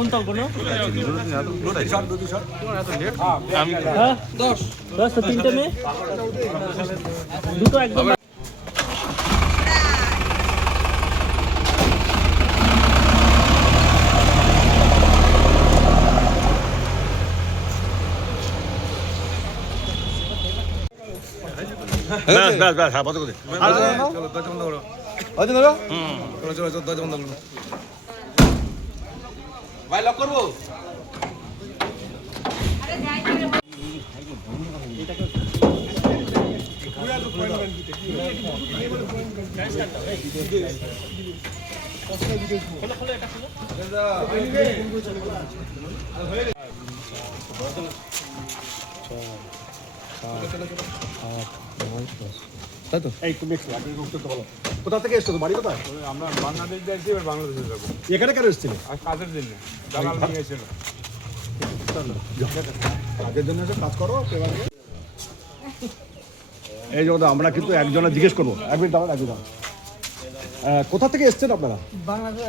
কোনটা কোনো আমি 10 তো তিনটে মেয়ে দুটো একদম ব্যাস ব্যাস ব্যাস হ্যাঁ বন্ধ করে চলো দরজা বন্ধ করো আচ্ছা দাদা চলো চলো চলো দরজা বন্ধ করো ভাই লক করবো তাই তো এই তুমি কোথা থেকে এসছো বাড়ি কোথায় আমরা বাংলাদেশ যাচ্ছি এবার বাংলাদেশে যাবো এখানে কেন এসেছিলে আর কাজের জন্য দালাল নিয়ে এসেছিল কাজের জন্য এসে কাজ করো এই যে আমরা কিন্তু একজনে জিজ্ঞেস করবো এক মিনিট দাঁড়ান কোথা থেকে এসছেন আপনারা বাংলাদেশ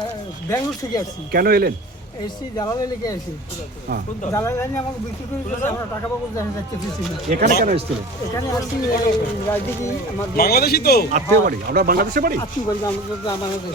ব্যাঙ্গালোর থেকে আসছি কেন এলেন এসছি দালালে লেগে আসি হ্যাঁ দালাল লাইনে আমাকে বিক্রি করে দিয়েছে, আমরা টাকা পাবো দেখা যাচ্ছে কিছু না। এখানে কেন এসেছিলেন এখানে আসছি রাজনীতি আমার বাংলাদেশি তো আত্মীয় বাড়ি আমরা বাংলাদেশে বাড়ি আত্মীয় বাড়ি আমাদের